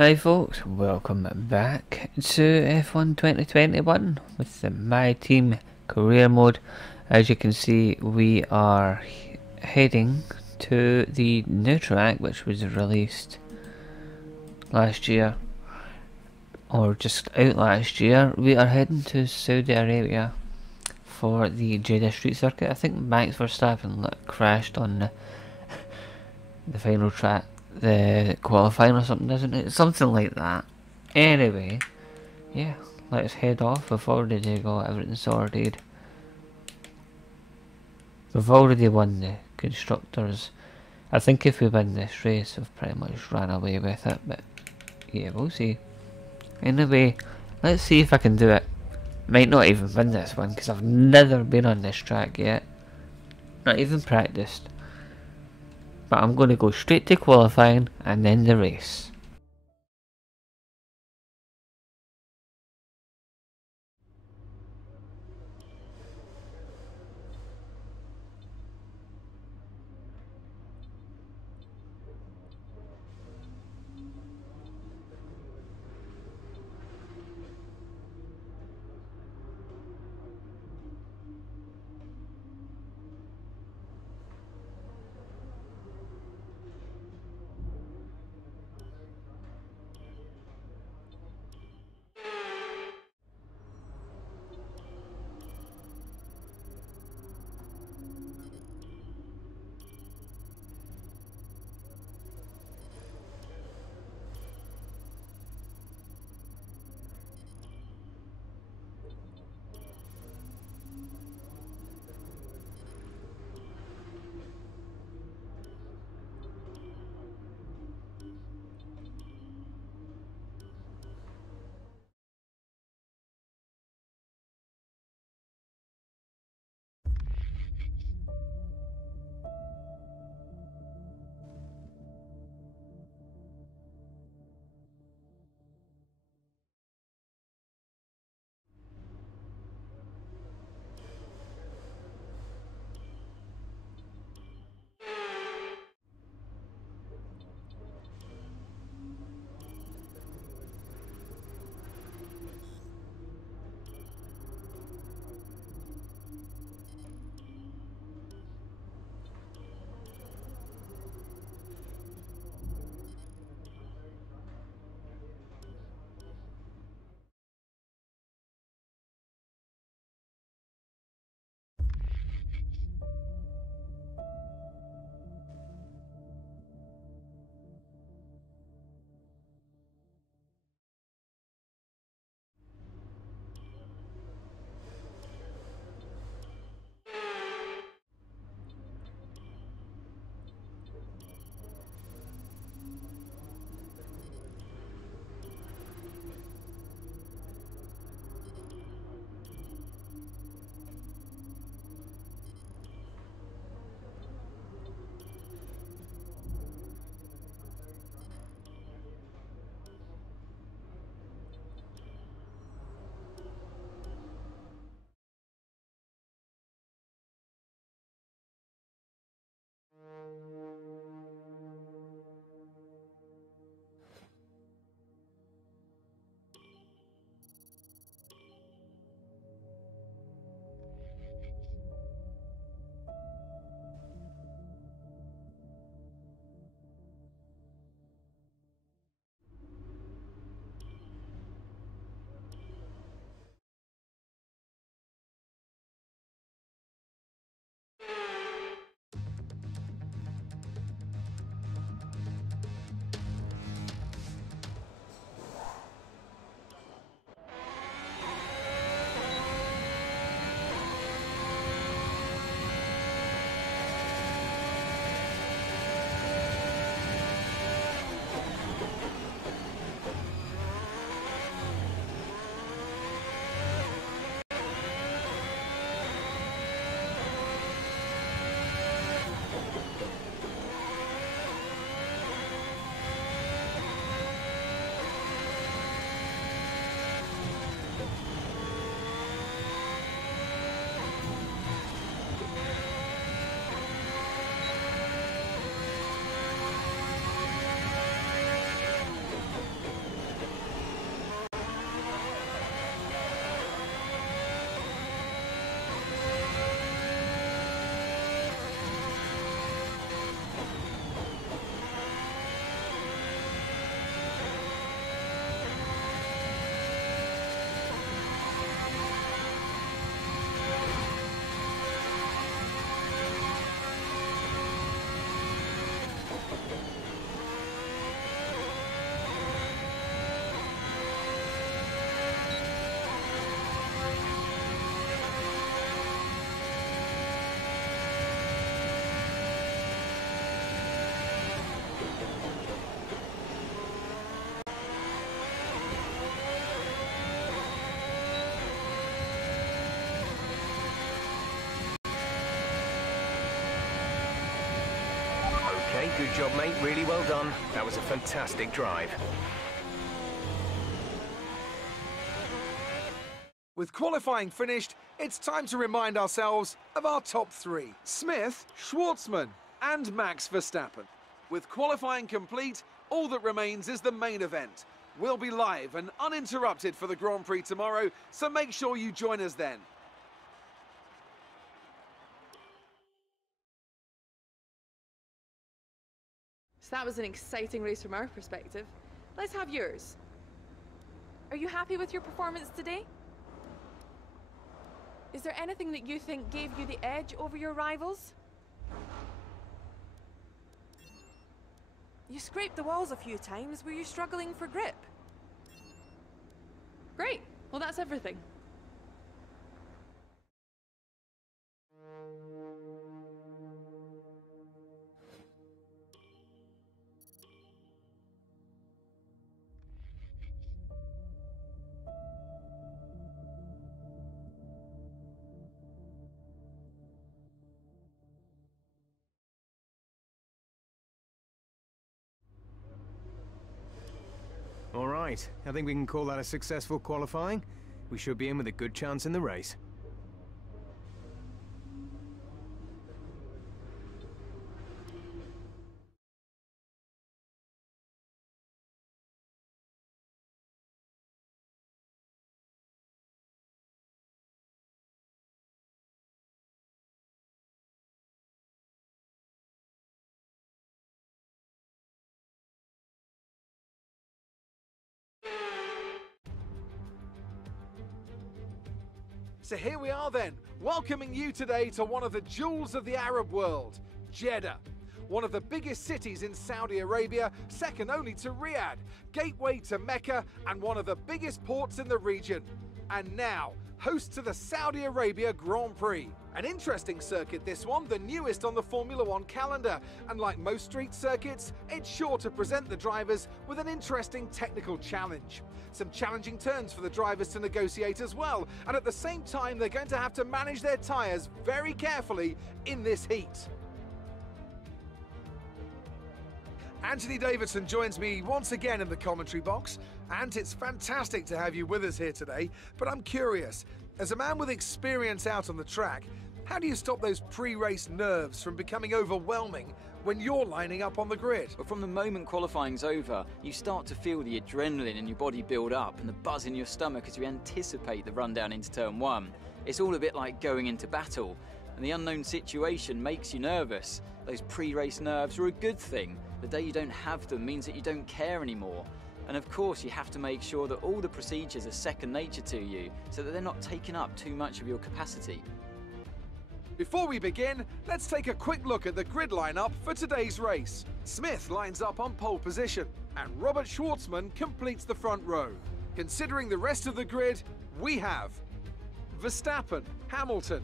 Hi folks, welcome back to F1 2021 with the My Team career mode. As you can see, we are heading to the new track which was released last year, or just out last year. We are heading to Saudi Arabia for the Jeddah Street Circuit. I think Max Verstappen crashed on the final track, the qualifying or something, isn't it? Something like that. Anyway, yeah, let's head off. We've already got everything sorted. We've already won the constructors. I think if we win this race, we've pretty much ran away with it, but yeah, we'll see. Anyway, let's see if I can do it. Might not even win this one, because I've never been on this track yet. Not even practiced. But I'm going to go straight to qualifying, and then the race. job, mate. Really well done. That was a fantastic drive. With qualifying finished, it's time to remind ourselves of our top three: Smith, Schwartzman, and Max Verstappen. With qualifying complete, all that remains is the main event. We'll be live and uninterrupted for the Grand Prix tomorrow, so make sure you join us then. So that was an exciting race from our perspective. Let's have yours. Are you happy with your performance today? Is there anything that you think gave you the edge over your rivals? You scraped the walls a few times. Were you struggling for grip? Great. Well, that's everything. All right, I think we can call that a successful qualifying. We should be in with a good chance in the race. So here we are then, welcoming you today to one of the jewels of the Arab world, Jeddah. One of the biggest cities in Saudi Arabia, second only to Riyadh, gateway to Mecca, and one of the biggest ports in the region. And now, host to the Saudi Arabia Grand Prix. An interesting circuit this one, the newest on the Formula One calendar. And like most street circuits, it's sure to present the drivers with an interesting technical challenge. Some challenging turns for the drivers to negotiate as well. And at the same time, they're going to have to manage their tyres very carefully in this heat. Anthony Davidson joins me once again in the commentary box, and it's fantastic to have you with us here today. But I'm curious, as a man with experience out on the track, how do you stop those pre-race nerves from becoming overwhelming when you're lining up on the grid? But from the moment qualifying's over, you start to feel the adrenaline in your body build up and the buzz in your stomach as you anticipate the run down into turn one. It's all a bit like going into battle, and the unknown situation makes you nervous. Those pre-race nerves are a good thing. The day you don't have them means that you don't care anymore. And of course you have to make sure that all the procedures are second nature to you, so that they're not taking up too much of your capacity. Before we begin, let's take a quick look at the grid lineup for today's race. Smith lines up on pole position, and Robert Schwartzman completes the front row. Considering the rest of the grid, we have Verstappen, Hamilton,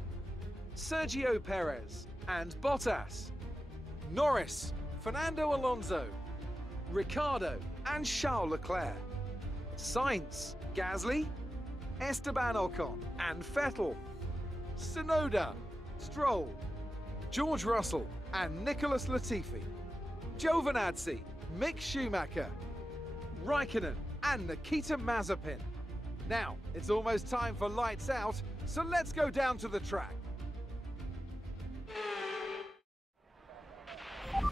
Sergio Perez and Bottas, Norris, Fernando Alonso, Ricciardo and Charles Leclerc, Sainz, Gasly, Esteban Ocon and Vettel, Tsunoda, Stroll, George Russell and Nicholas Latifi, Giovinazzi, Mick Schumacher, Raikkonen and Nikita Mazepin. Now, it's almost time for lights out, so let's go down to the track.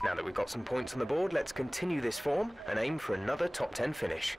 Now that we've got some points on the board, let's continue this form and aim for another top 10 finish.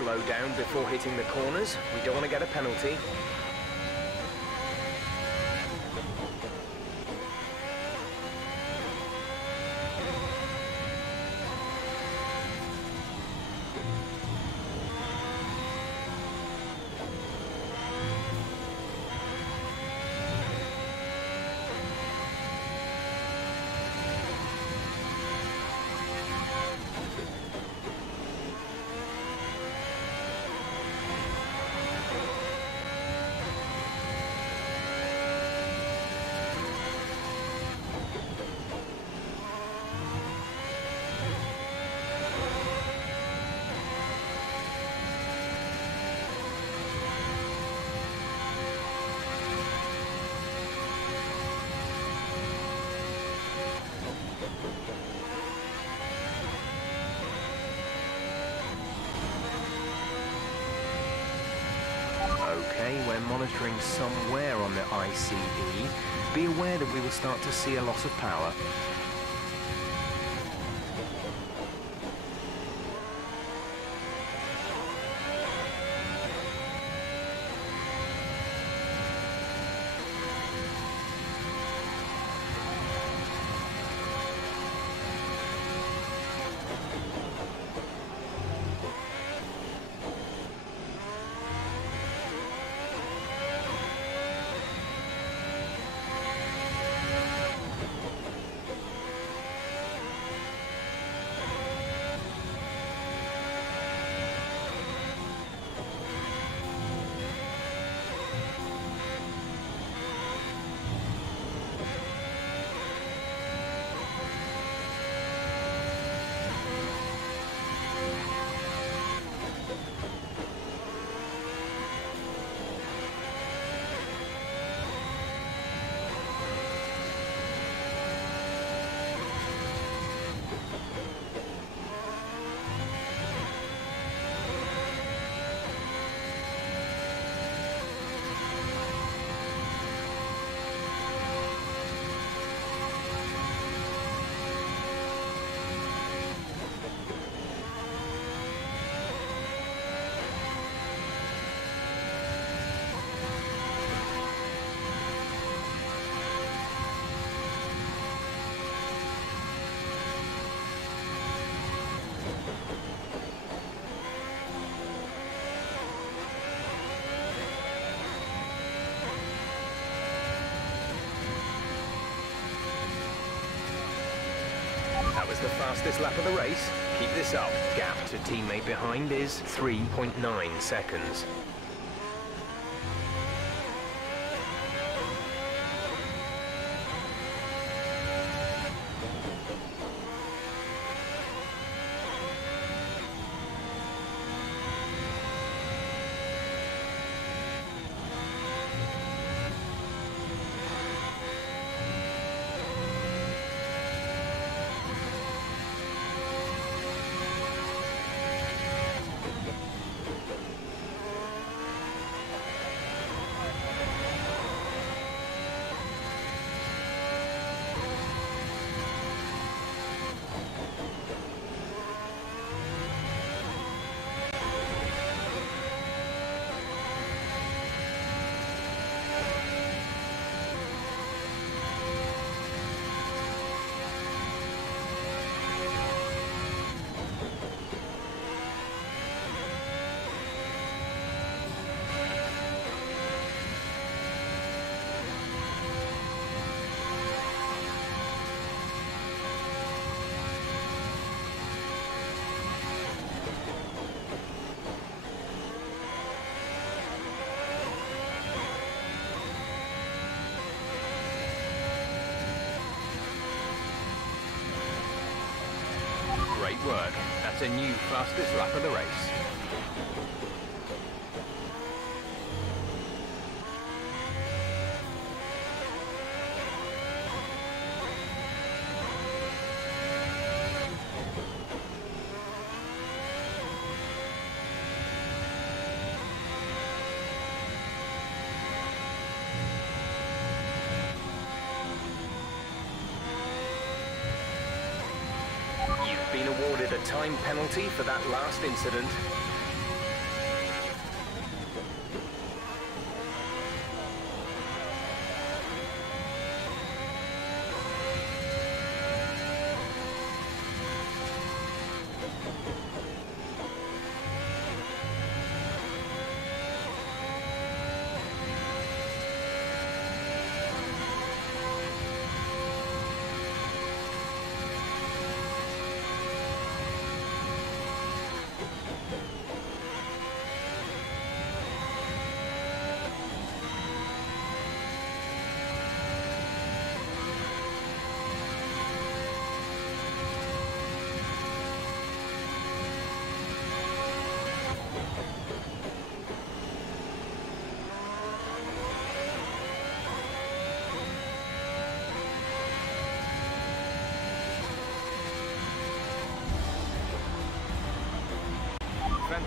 slow down before hitting the corners. We don't want to get a penalty. Okay, we're monitoring somewhere on the ICE. Be aware that we will start to see a loss of power. That was the fastest lap of the race. Keep this up. Gap to teammate behind is 3.9 seconds. Great work. That's a new fastest lap of the race. You've been awarded a time penalty for that last incident.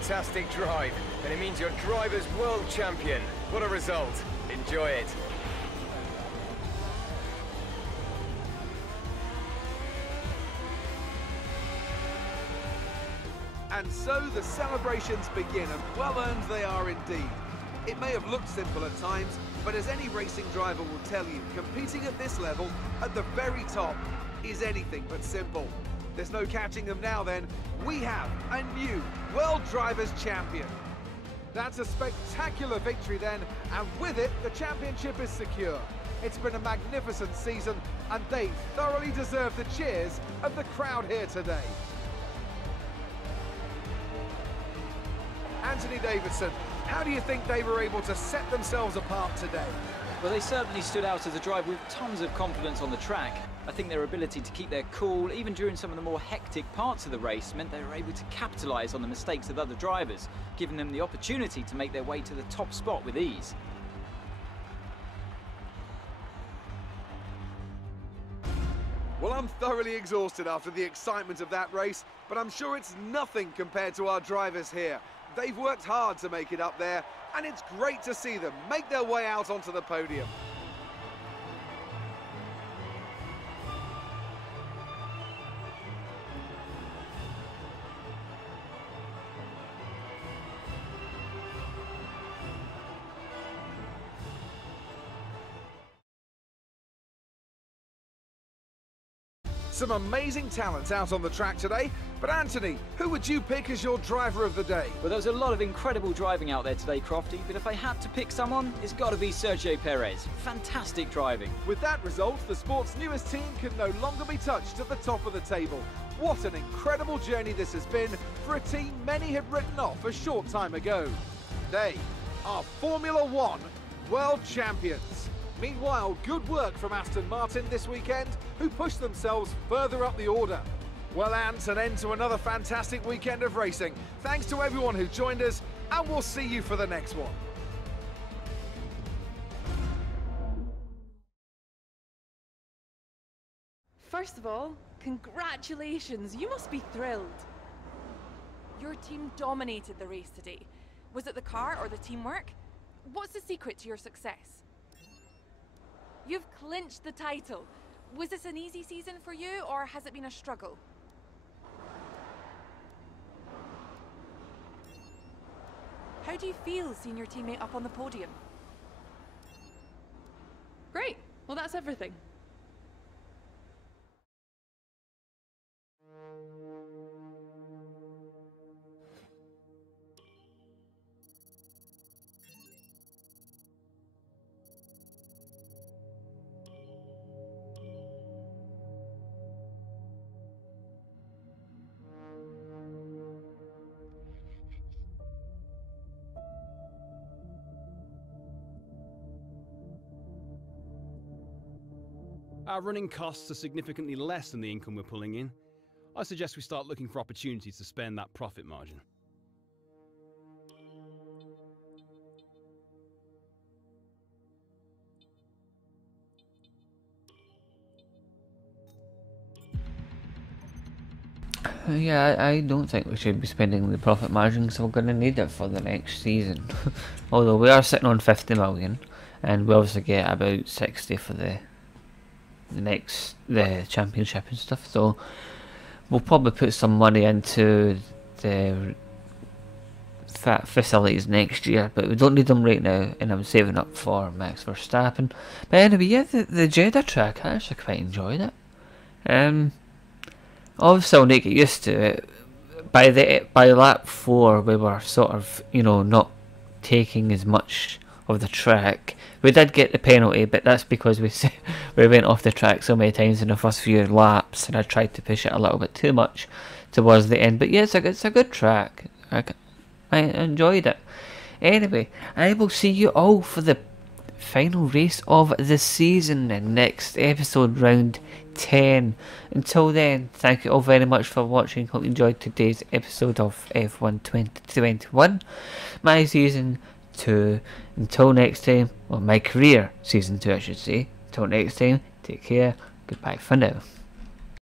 fantastic drive, and it means your driver's world champion. What a result. Enjoy it. And so the celebrations begin, and well earned they are indeed. It may have looked simple at times, but as any racing driver will tell you, competing at this level, at the very top, is anything but simple. There's no catching them now then. We have a new World Drivers' Champion. That's a spectacular victory then, and with it, the championship is secure. It's been a magnificent season, and they thoroughly deserve the cheers of the crowd here today. Anthony Davidson, how do you think they were able to set themselves apart today? Well, they certainly stood out as a drive with tons of confidence on the track. I think their ability to keep their cool, even during some of the more hectic parts of the race, meant they were able to capitalise on the mistakes of other drivers, giving them the opportunity to make their way to the top spot with ease. Well, I'm thoroughly exhausted after the excitement of that race, but I'm sure it's nothing compared to our drivers here. They've worked hard to make it up there, and it's great to see them make their way out onto the podium. Some amazing talents out on the track today, but Anthony, who would you pick as your driver of the day? Well, there was a lot of incredible driving out there today, Crofty, but if I had to pick someone, it's got to be Sergio Perez. Fantastic driving. With that result, the sport's newest team can no longer be touched at the top of the table. What an incredible journey this has been for a team many had written off a short time ago. They are Formula One World Champions. Meanwhile, good work from Aston Martin this weekend, who pushed themselves further up the order. Well, Ant, an end to another fantastic weekend of racing. Thanks to everyone who joined us, and we'll see you for the next one. First of all, congratulations. You must be thrilled. Your team dominated the race today. Was it the car or the teamwork? What's the secret to your success? You've clinched the title. Was this an easy season for you, or has it been a struggle? How do you feel seeing your teammate up on the podium? Great. Well, that's everything. Our running costs are significantly less than the income we're pulling in. I suggest we start looking for opportunities to spend that profit margin. Yeah, I don't think we should be spending the profit margin, because we're going to need it for the next season. Although we are sitting on 50 million, and we obviously get about 60 for the championship and stuff. So we'll probably put some money into the facilities next year, but we don't need them right now, and I'm saving up for Max Verstappen. But anyway, yeah, the Jeddah track, I actually quite enjoyed it. Obviously I'll need to get used to it. By lap 4 we were sort of, not taking as much of the track. We did get the penalty, but that's because we went off the track so many times in the first few laps, and I tried to push it a little bit too much towards the end. But yeah, it's a good track. I enjoyed it. Anyway, I will see you all for the final race of the season in next episode, round 10. Until then, thank you all very much for watching. Hope you enjoyed today's episode of F1 2021, my season 2. Until next time, well, my career season 2 I should say. Until next time, take care, goodbye for now.